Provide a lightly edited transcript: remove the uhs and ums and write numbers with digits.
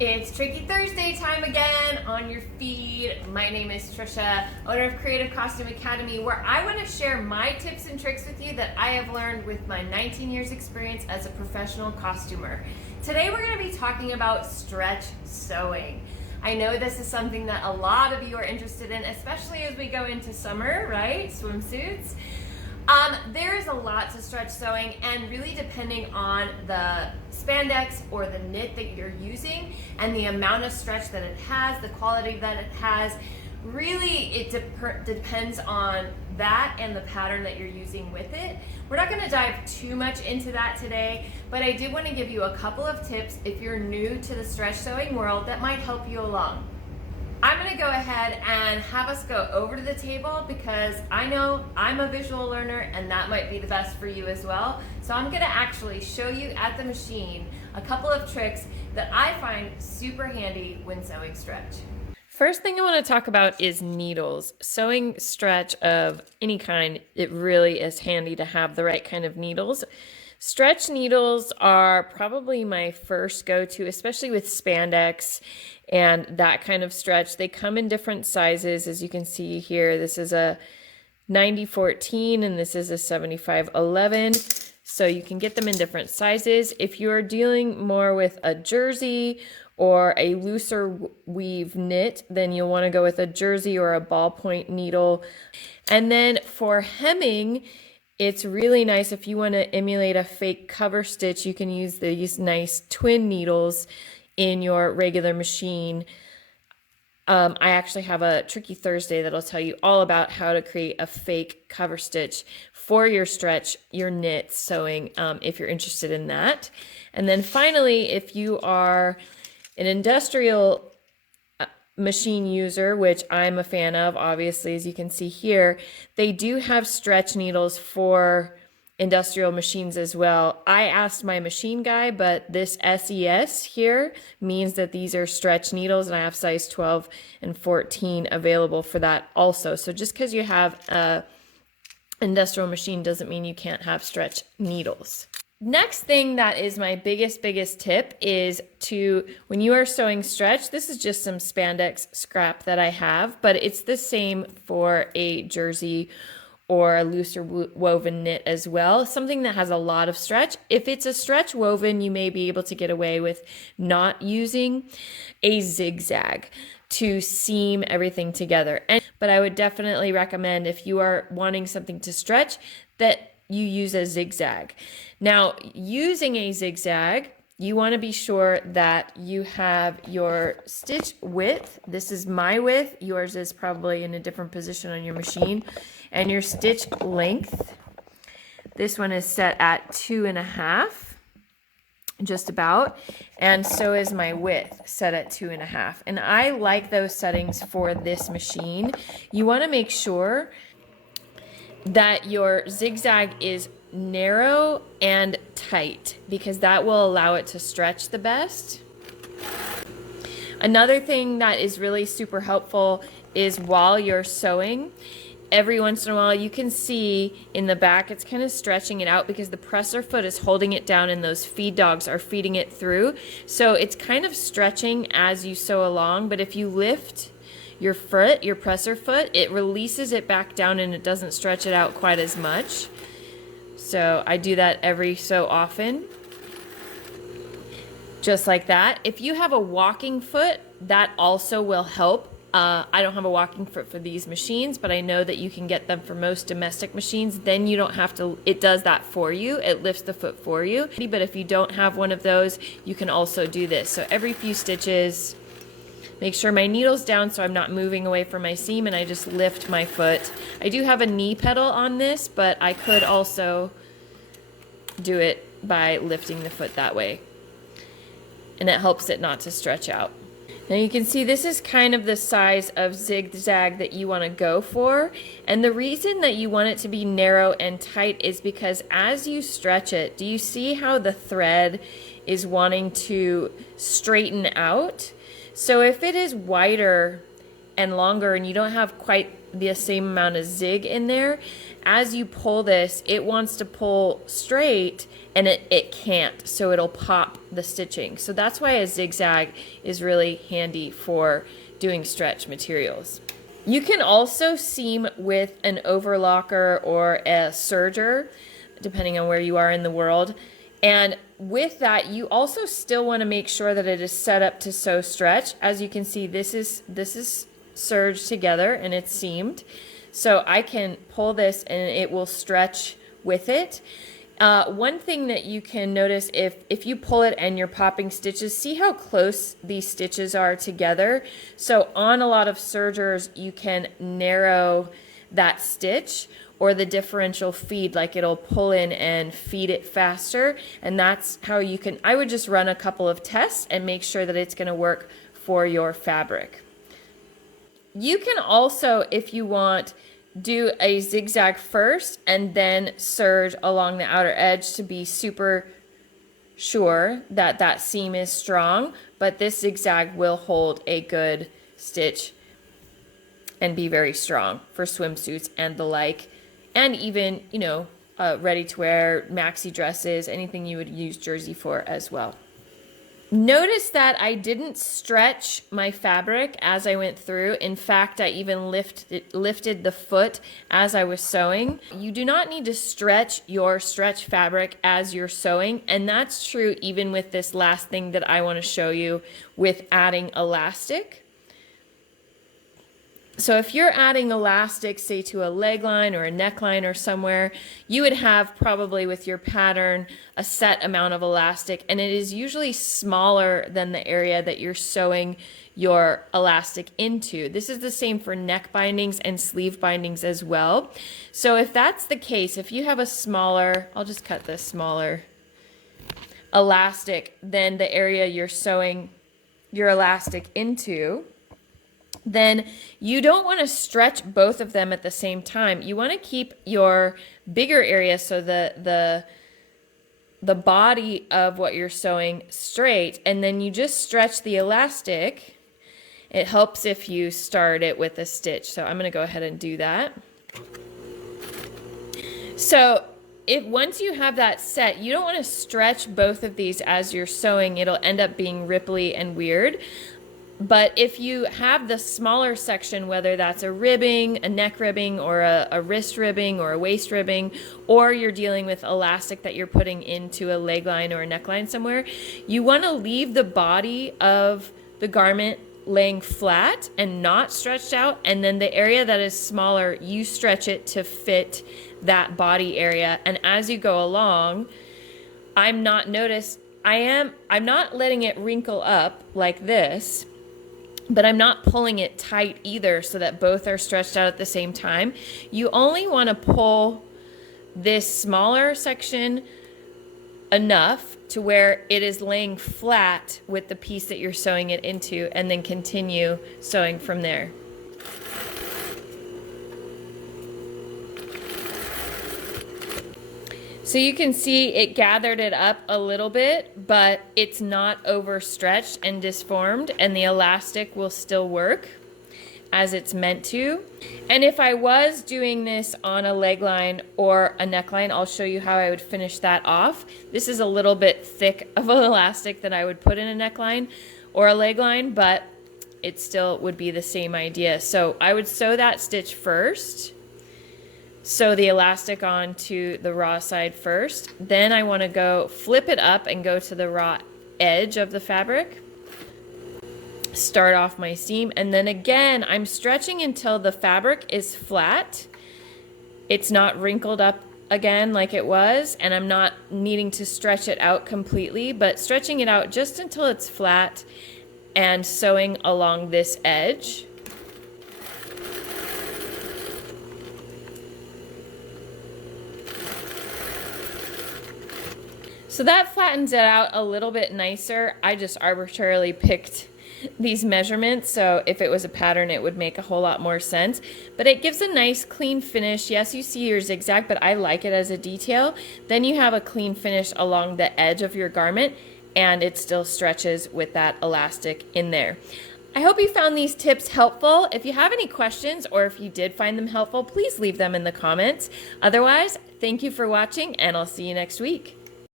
It's Tricky Thursday time again on your feed. My name is Trisha, owner of Creative Costume Academy, where I want to share my tips and tricks with you that I have learned with my 19 years experience as a professional costumer. Today we're going to be talking about stretch sewing. I know this is something that a lot of you are interested in, especially as we go into summer, right? Swimsuits. There is a lot to stretch sewing, and really depending on the spandex or the knit that you're using and the amount of stretch that it has, the quality that it has, really it depends on that and the pattern that you're using with it. We're not going to dive too much into that today, but I did want to give you a couple of tips if you're new to the stretch sewing world that might help you along. I'm going to go ahead and have us go over to the table because I know I'm a visual learner and that might be the best for you as well. So I'm going to actually show you at the machine a couple of tricks that I find super handy when sewing stretch. First thing I want to talk about is needles. Sewing stretch of any kind, it really is handy to have the right kind of needles. Stretch needles are probably my first go-to, especially with spandex and that kind of stretch. They come in different sizes, as you can see here. This is a 90-14 and this is a 75-11. So you can get them in different sizes. If you're dealing more with a jersey or a looser weave knit, then you'll want to go with a jersey or a ballpoint needle. And then for hemming, it's really nice if you want to emulate a fake cover stitch, you can use these nice twin needles in your regular machine. I actually have a Tricky Thursday that'll tell you all about how to create a fake cover stitch for your stretch, your knit sewing, if you're interested in that. And then finally, if you are an industrial machine user, which I'm a fan of, obviously, as you can see here, they do have stretch needles for industrial machines as well. I asked my machine guy, but this SES here means that these are stretch needles, and I have size 12 and 14 available for that also. So just because you have a industrial machine doesn't mean you can't have stretch needles. Next thing that is my biggest tip is when you are sewing stretch, this is just some spandex scrap that I have, but it's the same for a jersey or a looser woven knit as well, something that has a lot of stretch. If it's a stretch woven, you may be able to get away with not using a zigzag to seam everything together. But I would definitely recommend, if you are wanting something to stretch, that you use a zigzag. Now, using a zigzag, you want to be sure that you have your stitch width. This is my width. Yours is probably in a different position on your machine. And your stitch length. This one is set at 2.5, just about. And so is my width, set at 2.5. And I like those settings for this machine. You want to make sure that your zigzag is narrow and tight, because that will allow it to stretch the best. Another thing that is really super helpful is while you're sewing, every once in a while you can see in the back it's kind of stretching it out because the presser foot is holding it down and those feed dogs are feeding it through. So it's kind of stretching as you sew along, but if you lift your foot, your presser foot, it releases it back down and it doesn't stretch it out quite as much. So I do that every so often. Just like that. If you have a walking foot, that also will help. I don't have a walking foot for these machines, but I know that you can get them for most domestic machines. Then you don't have to, it does that for you. It lifts the foot for you. But if you don't have one of those, you can also do this. So every few stitches, make sure my needle's down so I'm not moving away from my seam, and I just lift my foot. I do have a knee pedal on this, but I could also do it by lifting the foot that way. And it helps it not to stretch out. Now you can see this is kind of the size of zigzag that you want to go for. And the reason that you want it to be narrow and tight is because as you stretch it, do you see how the thread is wanting to straighten out? So if it is wider and longer and you don't have quite the same amount of zig in there, as you pull this, it wants to pull straight and it can't, so it'll pop the stitching. So that's why a zigzag is really handy for doing stretch materials. You can also seam with an overlocker or a serger, depending on where you are in the world. And with that, you also still want to make sure that it is set up to sew stretch. As you can see, this is serged together and it's seamed. So I can pull this and it will stretch with it. One thing that you can notice if you pull it and you're popping stitches, see how close these stitches are together. So on a lot of sergers, you can narrow that stitch or the differential feed, like it'll pull in and feed it faster. And that's how you can, I would just run a couple of tests and make sure that it's gonna work for your fabric. You can also, if you want, do a zigzag first and then serge along the outer edge to be super sure that that seam is strong, but this zigzag will hold a good stitch and be very strong for swimsuits and the like, and even, you know, ready to wear maxi dresses, anything you would use jersey for as well. Notice that I didn't stretch my fabric as I went through. In fact, I even lifted the foot as I was sewing. You do not need to stretch your stretch fabric as you're sewing, and that's true even with this last thing that I want to show you with adding elastic. So if you're adding elastic, say to a leg line or a neckline or somewhere, you would have probably with your pattern a set amount of elastic, and it is usually smaller than the area that you're sewing your elastic into. This is the same for neck bindings and sleeve bindings as well. So if that's the case, if you have a smaller, I'll just cut this smaller elastic than the area you're sewing your elastic into, then you don't want to stretch both of them at the same time. You want to keep your bigger area, so the body of what you're sewing, straight, and then you just stretch the elastic. It helps if you start it with a stitch. So I'm going to go ahead and do that. So once you have that set, you don't want to stretch both of these as you're sewing. It'll end up being ripply and weird. But if you have the smaller section, whether that's a ribbing, a neck ribbing, or a wrist ribbing, or a waist ribbing, or you're dealing with elastic that you're putting into a leg line or a neckline somewhere, you want to leave the body of the garment laying flat and not stretched out, and then the area that is smaller, you stretch it to fit that body area. And as you go along, I'm not letting it wrinkle up like this, but I'm not pulling it tight either so that both are stretched out at the same time. You only want to pull this smaller section enough to where it is laying flat with the piece that you're sewing it into, and then continue sewing from there. So you can see it gathered it up a little bit, but it's not overstretched and disformed, and the elastic will still work as it's meant to. And if I was doing this on a leg line or a neckline, I'll show you how I would finish that off. This is a little bit thick of an elastic that I would put in a neckline or a leg line, but it still would be the same idea. So I would sew that stitch first. Sew the elastic onto the raw side first. Then I want to go flip it up and go to the raw edge of the fabric. Start off my seam, and then again I'm stretching until the fabric is flat. It's not wrinkled up again like it was, and I'm not needing to stretch it out completely, but stretching it out just until it's flat and sewing along this edge. So that flattens it out a little bit nicer. I just arbitrarily picked these measurements, so if it was a pattern it would make a whole lot more sense. But it gives a nice clean finish. Yes, you see your zigzag, but I like it as a detail. Then you have a clean finish along the edge of your garment, and it still stretches with that elastic in there. I hope you found these tips helpful. If you have any questions or if you did find them helpful, please leave them in the comments. Otherwise, thank you for watching and I'll see you next week.